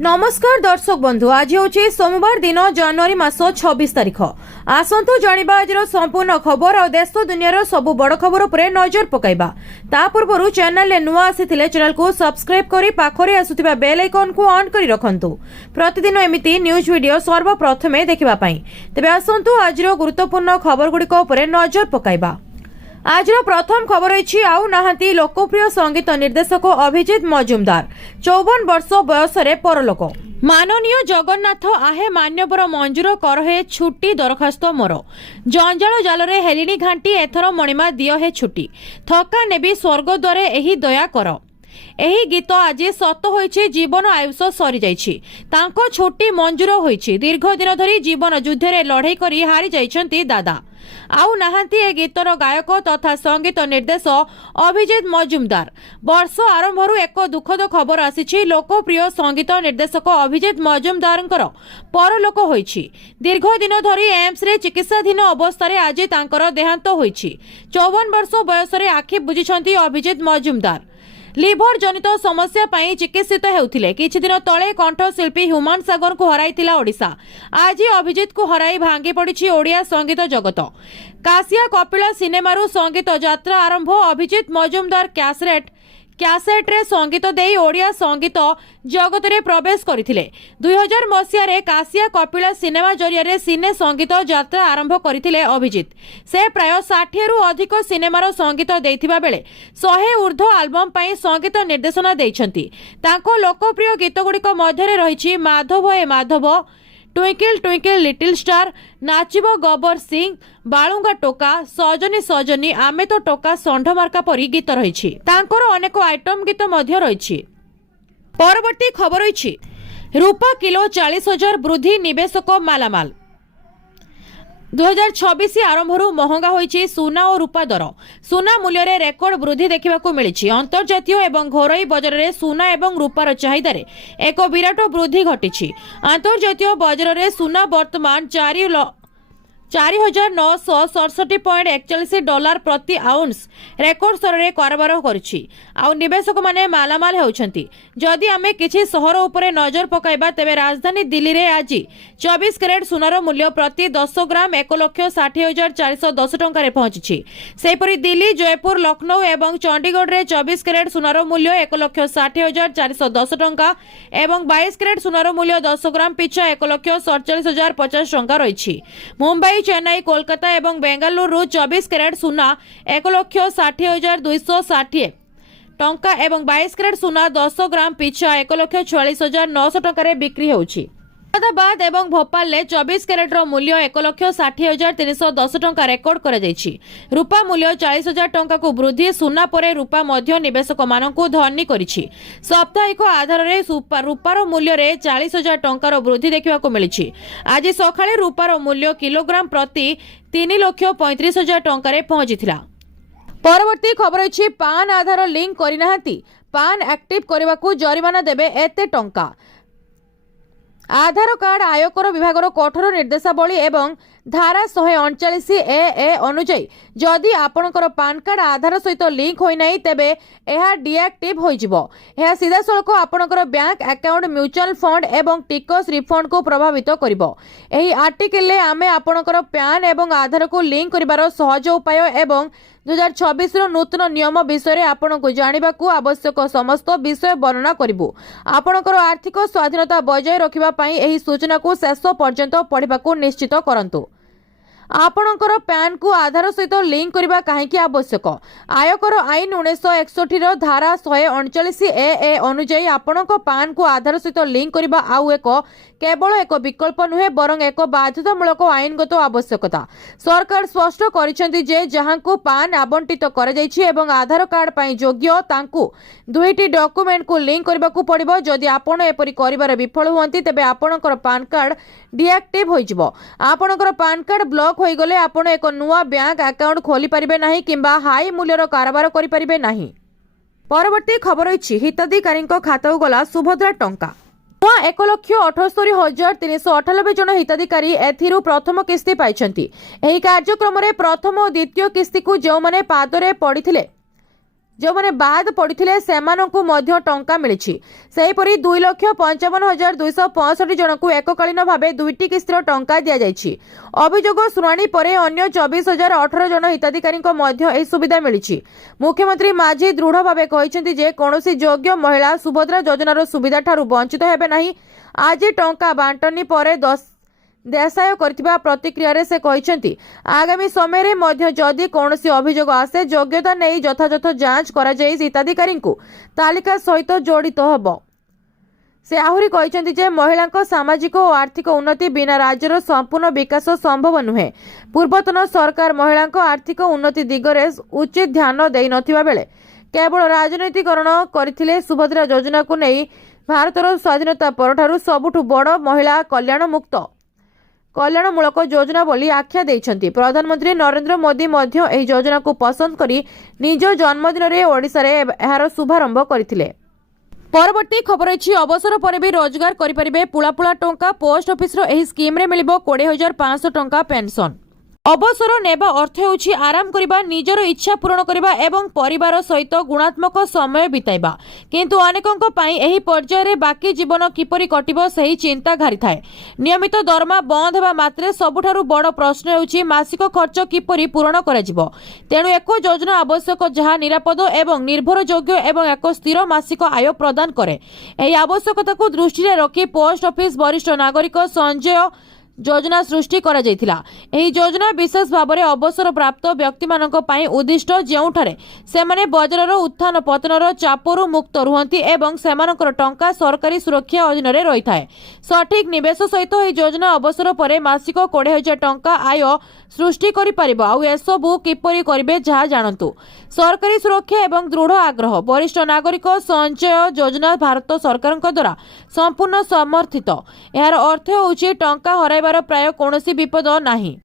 नमस्कार दर्शक बंधु, आज हूँ सोमवार दिन जनवरी मास 26 तारिख। आसतु जानिबा आज संपूर्ण खबर और देश दुनिया सबु बड़ खबर पर नजर पकाइबा। ता पूर्व चैनल नुआ आसीथिले चैनल को सब्सक्राइब करी पाखरे आसुथिबा बेल आइकन को ऑन करी रखंतु प्रतिदिन एमिति न्यूज वीडियो सर्वप्रथमे देखिबा पई। तेबे आसतु आज गुरुत्वपूर्ण खबर गुड़िक उपर नजर पकाइबा। आज प्रथम खबर रही आउ नाहांती लोकप्रिय संगीत निर्देशक अभिजित मजुमदार 54 वर्ष बयस परलोक। माननीय जगन्नाथ आहे मान्यवर मंजूर करहे छुट्टी दरखास्त मोर जंजाल जाल हेलिनी घाटी एथर मणिमा दियो हे छुट्टी थका नेबी स्वर्ग द्वारे एही दया कर। एही गीत आज सत होइछि जीवन आयुष सरी जाइछि तांको छुट्टी मंजूर होइछि। दीर्घ दिन धरी जीवन युद्ध रे लड़ाई करी हारी जाइछन्ति दादा। आउ नाहांती ए गीतर गायक तथा संगीत निर्देश अभिजित मजुमदार। वर्ष आरंभरू एक दुखद खबर आसीछि। लोकप्रिय संगीत निर्देशक अभिजित मजुमदारंकर परलोक होइछि। दीर्घ दिन धरी एम्स रे चिकित्साधीन अवस्था आज तांकर देहांत होइछि। 54 वर्ष बयस रे आखि बुझिछन्ति अभिजित मजुमदार। लिभर जनित समस्या पई चिकित्सित हेउथिले। किछि दिन तळे कंठशिल्पी ह्यूमान सागर को हराइतिला ओडिशा। आज अभिजित को हराई भांगी पड़िछि ओडिया संगीत जगत। कासिया कपिला सिनेमारू संगीत यात्रा आरंभ। अभिजित मजुमदार क्यासेट रे संगीत देई ओडिया संगीत जगत रे प्रवेश करथिले। 2000 मसिया रे कासिया कपिला सिनेमा जरिया रे सिने संगीत यात्रा आरंभ करथिले अभिजित। से प्राय 60 रु अधिक सिनेमार संगीत देइथिबा बेले 100 ऊर्ध्व एल्बम पई संगीत निर्देशना देइछन्ति। तांको लोकप्रिय गीत गुड़िक मध्यरे रहिछि माधव ए Madhav, twinkle twinkle little star, नाचिबो गब्बर सिंह, बाळुंगा टोका, सजनी सजनी, आमे तो टोका, षंढमार्का परी गीत रहिछि। तांकर अनेक आइटम गीत मध्य रहिछि। परवर्ती खबर रहिछि रूपा किलो 40,000 वृद्धि निवेशक मालामाल। 2026 आरंभरू महंगा होइछि सुना और रूपा दर। सुना मूल्य रे रेकर्ड वृद्धि देखिबाकू मिलिछि। अंतर्जातीय एवं घरोई बजार रे सुना एवं रूपार चाहिदा रे एक विराट वृद्धि घटिछि। अंतर्जातीय बजार रे सुना वर्तमान 4,967.41 डॉलर प्रति आउंस रेकर्ड स्तर रे कारोबार करिछि। आउ निवेशक माने मालामाल हेउछन्ति। जदि आमे किछि सहर उपरे नजर पकाइबा तेबे राजधानी दिल्ली रे आज 24 कैरेट सुनार मूल्य प्रति 10 ग्राम 1,60,410 टंका रे पहुंचिछि। सेपरि दिल्ली, जयपुर, लखनऊ एवं चंडीगढ़ रे 24 कैरेट सुनार मूल्य 1,60,410 टंका एवं 22 कैरेट सुनार मूल्य 10 ग्राम पिछा 1,47,050 टंका रहिछि। मुंबई, चेन्नई, कोलकाता एवं बेंगालुरु 24 कैरेट सुना 1,60,260 टंका एवं 22 कैरेट सुना 10 ग्राम पिछा 1,44,900 टंका रे बिक्री होउछि। अहमदाबाद एवं भोपाल ले 24 कैरेट रो मूल्य 1,60,310 टंका रेकर्ड करा जायछि। रूपा मूल्य 40,000 टंका को वृद्धि। सुना परे रूपा मध्य निवेशक मानकु धनी करिछि। साप्ताहिक आधार रे रूपार मूल्य रे 40,000 टंकार वृद्धि देखिबाकू मिलिछि। आज सकाळे रूपार मूल्य किलोग्राम प्रति 3,35,000 टंका रे पहुंचिथिला। परवर्ती खबर अछि पान आधार लिंक करिनाहांती पान एक्टिव करबाकू जरिमाना देबे एते टंका। आधार कार्ड आयकर विभाग कठोर निर्देशावली एवं धारा 139 ए अनुଯାयी जदि आपणकर पान कार्ड आधार सहित लिंक होई नाही तेबे एहा डीएक्टिव होई जिवो। एहा सीधा सळक आपणकर बैंक अकाउंट, म्यूचुअल फंड एवं टिकस रिफंड को प्रभावित करिवो। एही आर्टिकल ले आमे आपणकर पैन एवं आधार को लिंक करिवार सहज उपाय एवं 2026 रो नूतन नियम विषय रे आपनको जानिबाकू आवश्यक समस्त विषय वर्णना करिवो। आपणकर आर्थिक स्वाधीनता बजाय रखिबा पई एही सूचना को शेष पर्यंत पढिबाकू निश्चित करंतु। आपणकर पैन को आधार सहित लिंक करबा काहेकि आवश्यक? आयकर आईन 1961 रो धारा 139 ए अनुଯାयी आपणक पैन को आधार सहित लिंक करबा आउ केवल एक विकल्प नुहे बरं एक बाध्यतामूलक आईनगत आवश्यकता। सरकार स्पष्ट करिसेंति जे जहांकू पैन आवंटित करा जायछि एवं आधार कार्ड पई योग्य तांकू दुईटी डॉक्यूमेंट को लिंक करबाकू पड़िबो। जदि आपण एपरि करिबार विफल हुअंती तेबे आपणकर पैन कार्ड डीएक्टिव होई जिवो। आपणकर पैन कार्ड ब्लॉक होई गले आपण एक नुआ बैंक अकाउंट खोली परिबे नाही किंबा हाई मूल्यर कारोबार करि परिबे नाही। परवर्ती खबर अछि हिताधिकारीक खाताऊ गला सुभद्रा टंका। 1,78,398 जन हिताधिकारी एथिरु प्रथम किस्ती पाइछन्ति। एही कार्यक्रम रे प्रथम और द्वितीय किस्ती को जो माने पादरे पड़िथिले जो माने बाद पड़िथिले सेमानंकु मध्य टंका मिलिछि। सेहिपरि 2,55,265 जनकु एककालीन भावे 2टी किस्तिर टंका दिया जाइछि। अभियोग शुणाणी परे अन्य 24,018 जन हिताधिकारी मध्य एही सुविधा मिलिछि। मुख्यमंत्री माझी दृढ़ भावे कहिसेंति जे कौनसी योग्य महिला सुभद्रा योजनार सुविधा ठारू वंचित हेबे नाही। आज टंका बांटनी परे देशाय करथिबा प्रतिक्रिया से कहिसेंति आगामी समय रे मध्य जदि कौनसी अभियोग आसे योग्यता नहीं यथायथ जांच करा जाई हिताधिकारी तालिका सहित जड़ित हबो। से आहुरी कहिसेंति जे महिलांको सामाजिक और आर्थिक उन्नति बिना राज्यर संपूर्ण विकास संभव नुहे। पूर्वतन सरकार महिलांको आर्थिक उन्नति दिगरे उचित ध्यान देई नथिबा बेले केवल राजनीतिकरण करथिले। सुभद्रा योजना को नहीं भारतर स्वाधीनता परठारु सबुठु बड़ महिला कल्याणमूलक योजना बोली आख्या देइछंती। प्रधानमंत्री नरेंद्र मोदी मध्य एही योजना को पसंद करी निज जन्मदिन रे ओडिसा रे एहार शुभारंभ करथिले। परवर्ती खबर अछि अवसर पर भी रोजगार करि परिबे पुळापुळा टंका। पोस्ट ऑफिस रो एही स्कीम रे मिलिबो 20,500 टंका पेंशन। अवसर नेबा अर्थ हेउछि आराम करिबा, निजर इच्छा पूर्ण करिबा एवं परिवार सहित गुणात्मक समय बिताइबा। किंतु अनेकंक पई एही पर्याय रे बाकी जीवन किपरि कटिबो सही चिंता घारी थाए। नियमित दरमा बंद हेबा मात्रे सबुठारु बड़ प्रश्न हेउछि मासिक खर्च किपरि पूर्ण कराजिबो। तेणु एको योजना आवश्यक जहा निरापद एवं निर्भरयोग्य एवं एक स्थिर मासिक आय प्रदान करे। एही आवश्यकता को दृष्टि रे रखी पोस्ट ऑफिस वरिष्ठ नागरिक संचय योजना सृष्टि करा जायथिला। एही योजना विशेष भाव में अवसर प्राप्त व्यक्ति मानक पई उद्दिष्ट जेउठारे सेमाने बजारर उत्थान पतनर चापरु मुक्त रुहंती एवं सेमानकर टंका सरकारी सुरक्षा अधीन रे रही थाए। सठिक निवेश सहित एही योजना अवसर पर मासिक 20,000 टंका आय सृष्टि करि परिबो। आ एसबु किपरि करिवे जहा जानंतु। सरकारी सुरक्षा एवं दृढ़ आग्रह वरिष्ठ नागरिक संचय योजना भारत सरकार द्वारा संपूर्ण समर्थित। यार अर्थ होउछि टंका हराइबार प्राय कोनोसी विपद नाही।